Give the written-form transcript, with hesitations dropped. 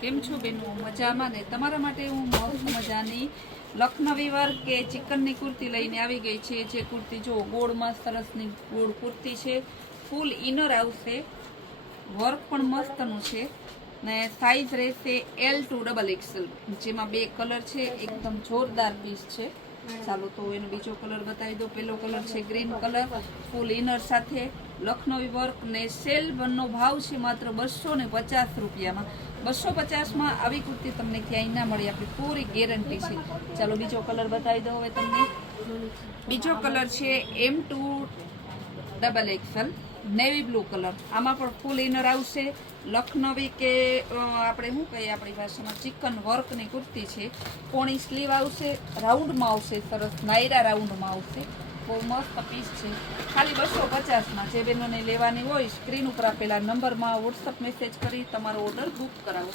કેમ છો બેનો? મજામાં ને? તમારા માટે હું મસ્ત મજાની લખનવી વર્ક કે ચિકનની કુર્તી લઈને આવી ગઈ છે. જે કુર્તી જો ગોળમાં સરસની ગોળ કુર્તી છે, ફૂલ ઇનર આવશે, વર્ક પણ મસ્તનું છે ને સાઈઝ રહેશે L2XL, જેમાં 2 કલર છે. એકદમ જોરદાર પીસ છે. ચાલો તો એનો બીજો કલર બતાવી દો. પેલો કલર છે ગ્રીન કલર, ફૂલ ઇનર સાથે લખનવી વર્ક ને સેલ નો ભાવ છે માત્ર 250 રૂપિયામાં. 250માં આવી કુર્તી તમને ક્યાંય ના મળે, આપણી પૂરી ગેરંટી છે. ચાલો બીજો કલર બતાવી દો હવે તમને. બીજો કલર છે M2XXL નેવી બ્લુ કલર. આમાં પણ ફૂલ ઇનર આવશે. લખનવી કે આપણે શું કહીએ આપણી ભાષામાં ચિકન વર્કની કુર્તી છે. પોણી સ્લીવ આવશે, રાઉન્ડમાં આવશે, સરસ નાયરા રાઉન્ડમાં આવશે. બહુ મસ્ત પીસ છે. ખાલી 250માં. જે બહેનોને લેવાની હોય સ્ક્રીન ઉપર આપેલા નંબરમાં વોટ્સઅપ મેસેજ કરી તમારો ઓર્ડર બુક કરાવો.